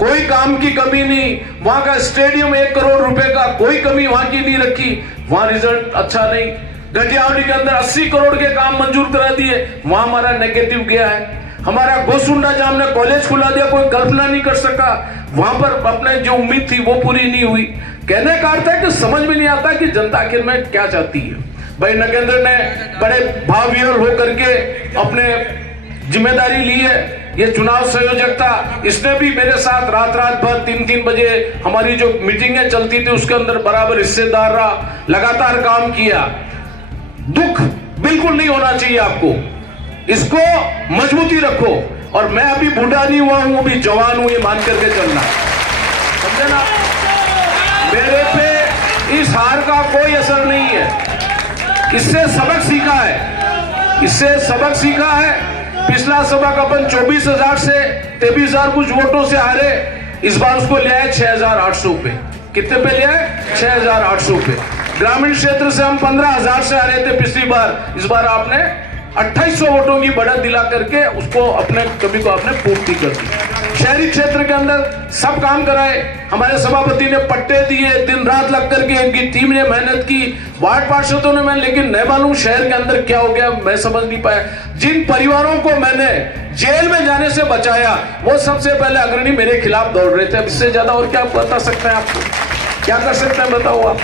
कोई काम की कमी नहीं। वहां का स्टेडियम 1 करोड़ रुपए का, कोई कमी वहां की नहीं रखी, वहां रिजल्ट अच्छा नहीं। गठियावली के अंदर 80 करोड़ के काम मंजूर करा दिए, वहां हमारा नेगेटिव गया है। हमारा गोसुंडा जहां हमने कॉलेज खुला दिया, कोई कल्पना नहीं कर सका, वहां पर अपने जो उम्मीद थी वो पूरी नहीं हुई। कहने का अर्थ है कि समझ में नहीं आता कि जनता आखिर में क्या चाहती है। भाई नगेंद्र ने बड़े भावविह्वल होकर के अपने जिम्मेदारी ली है, ये चुनाव संयोजक था, इसने भी मेरे साथ रात भर 3-3 बजे हमारी जो मीटिंगें चलती थी उसके अंदर बराबर हिस्सेदार रहा, लगातार काम किया। दुख बिल्कुल नहीं होना चाहिए आपको, इसको मजबूती रखो। और मैं अभी बूढ़ा नहीं हुआ हूं, अभी जवान हूं, ये मान करके चलना, समझे ना। मेरे पे इस हार का कोई असर नहीं है। इससे सबक सीखा है, इससे सबक सीखा है। पिछला सबक अपन 24,000 से 23,000 कुछ वोटों से हारे, इस बार उसको ले आए 6,800 पे। कितने पे ले आए? 6,800 पे। ग्रामीण क्षेत्र से हम 15,000 से हारे थे पिछली बार, इस बार आपने 2800 वोटों की बढ़त दिला करके उसको अपने कमी को आपने पूर्ति कर दी। शहरी क्षेत्र के अंदर सब काम कराए, हमारे सभापति ने पट्टे दिए, दिन रात लग करके इनकी टीम ने मेहनत की, वार्ड पार्षदों ने मैंने, लेकिन नहीं मालूम शहर के अंदर क्या हो गया, मैं समझ नहीं पाया। जिन परिवारों को मैंने जेल में जाने से बचाया, वो सबसे पहले अग्रणी मेरे खिलाफ दौड़ रहे थे। इससे ज्यादा और क्या बता सकते हैं आपको, क्या कर सकते हैं बताओ आप।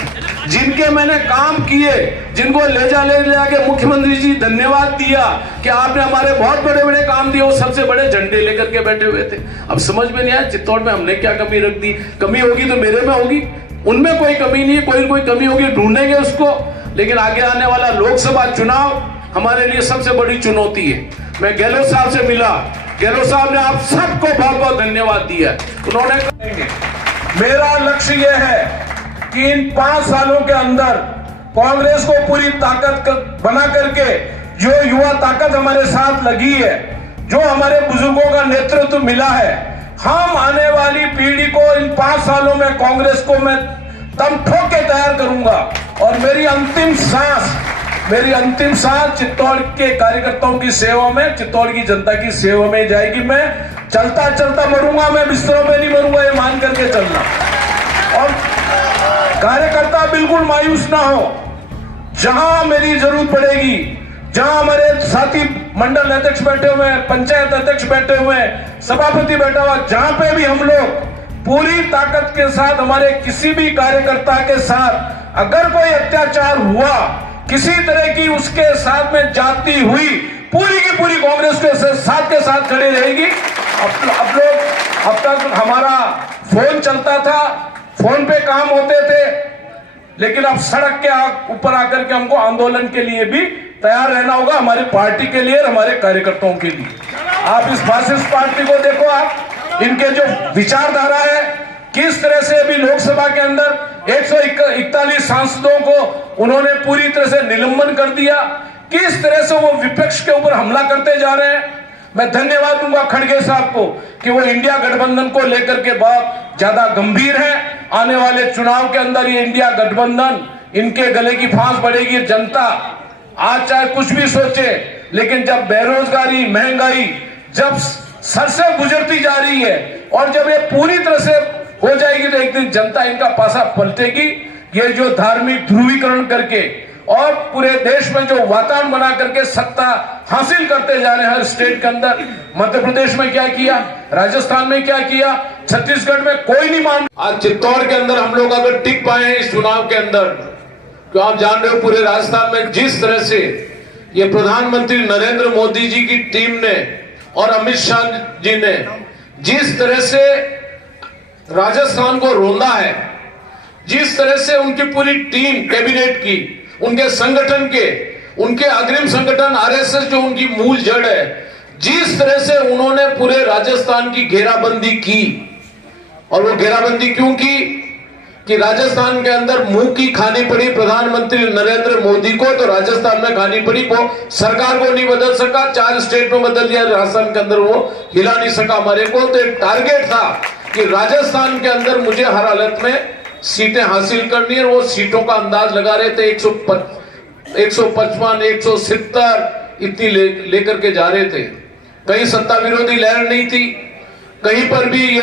जिनके मैंने काम किए, जिनको ले जाके मुख्यमंत्री जी धन्यवाद दिया कि आपने हमारे बहुत बड़े बड़े काम दिए, वो सबसे बड़े झंडे लेकर के बैठे हुए थे। अब समझ में नहीं आया चित्तौड़ में हमने क्या कमी रख दी। कमी होगी तो मेरे में होगी, उनमें कोई कमी नहीं है, कोई कमी होगी ढूंढेंगे उसको। लेकिन आगे आने वाला लोकसभा चुनाव हमारे लिए सबसे बड़ी चुनौती है। मैं गहलोत साहब से मिला, गहलोत साहब ने आप सबको बहुत बहुत धन्यवाद दिया। उन्होंने, मेरा लक्ष्य यह है कि इन 5 सालों के अंदर कांग्रेस को पूरी ताकत बना करके, जो युवा ताकत हमारे साथ लगी है, जो हमारे बुजुर्गों का नेतृत्व मिला है, हम आने वाली पीढ़ी को इन 5 सालों में कांग्रेस को मैं दम ठोक के तैयार करूंगा। और मेरी अंतिम सांस चित्तौड़ के कार्यकर्ताओं की सेवा में, चित्तौड़ की जनता की सेवा में जाएगी। मैं चलता चलता मरूंगा, मैं बिस्तरों में नहीं मरूंगा, ये मान करके चलना। और कार्यकर्ता बिल्कुल मायूस ना हो, जहां मेरी जरूरत पड़ेगी, जहां हमारे साथी मंडल अध्यक्ष बैठे हुए हैं, पंचायत अध्यक्ष बैठे हुए हैं, सभापति बैठा हुआ, जहां पे भी हम लोग पूरी ताकत के साथ, हमारे किसी भी कार्यकर्ता के साथ अगर कोई अत्याचार हुआ, किसी तरह की उसके साथ में जाती हुई, पूरी की पूरी कांग्रेस के साथ खड़ी रहेगी। अब तक हमारा फोन चलता था, फोन पे काम होते थे, लेकिन अब सड़क के ऊपर आकर के हमको आंदोलन के लिए भी तैयार रहना होगा, हमारी पार्टी के लिए और हमारे कार्यकर्ताओं के लिए। आप इस फासिस्ट पार्टी को देखो, आप इनके जो विचारधारा है, किस तरह से अभी लोकसभा के अंदर 141 सांसदों को उन्होंने पूरी तरह से निलंबन कर दिया, किस तरह से वो विपक्ष के ऊपर हमला करते जा रहे हैं। मैं धन्यवाद दूंगा खड़गे साहब को कि वो इंडिया गठबंधन को लेकर के बहुत ज्यादा गंभीर है। आने वाले चुनाव के अंदर ये इंडिया गठबंधन, इनके गले की फांस बढ़ेगी। जनता आज चाहे कुछ भी सोचे, लेकिन जब बेरोजगारी, महंगाई जब सर से गुजरती जा रही है और जब ये पूरी तरह से हो जाएगी, तो एक दिन जनता इनका पासा पलटेगी। ये जो धार्मिक ध्रुवीकरण करके और पूरे देश में जो वातावरण बना करके सत्ता हासिल करते जा रहे हैं हर स्टेट के अंदर, मध्य प्रदेश में क्या किया, राजस्थान में क्या किया, छत्तीसगढ़ में कोई नहीं मान। आज चित्तौड़ के अंदर हम लोग अगर टिक पाए इस चुनाव के अंदर, तो आप जान रहे हो पूरे राजस्थान में जिस तरह से ये प्रधानमंत्री नरेंद्र मोदी जी की टीम ने और अमित शाह जी ने जिस तरह से राजस्थान को रोंदा है, जिस तरह से उनकी पूरी टीम कैबिनेट की, उनके संगठन के, उनके अग्रिम संगठन आरएसएस जो उनकी मूल जड़ है, जिस तरह से उन्होंने पूरे राजस्थान की घेराबंदी की। और वो घेराबंदी क्यों की कि राजस्थान के अंदर मुंह की खानी पड़ी प्रधानमंत्री नरेंद्र मोदी को, तो राजस्थान में खानी पड़ी। वो सरकार को नहीं बदल सका, 4 स्टेट में बदल दिया, राजस्थान के अंदर वो हिला नहीं सका हमारे को। तो एक टारगेट था कि राजस्थान के अंदर मुझे हर हालत में सीटें हासिल करनी है। वो सीटों का अंदाज लगा रहे थे 155, 170 इतनी लेकर के जा रहे थे। कहीं सत्ता विरोधी लहर नहीं थी, कहीं पर भी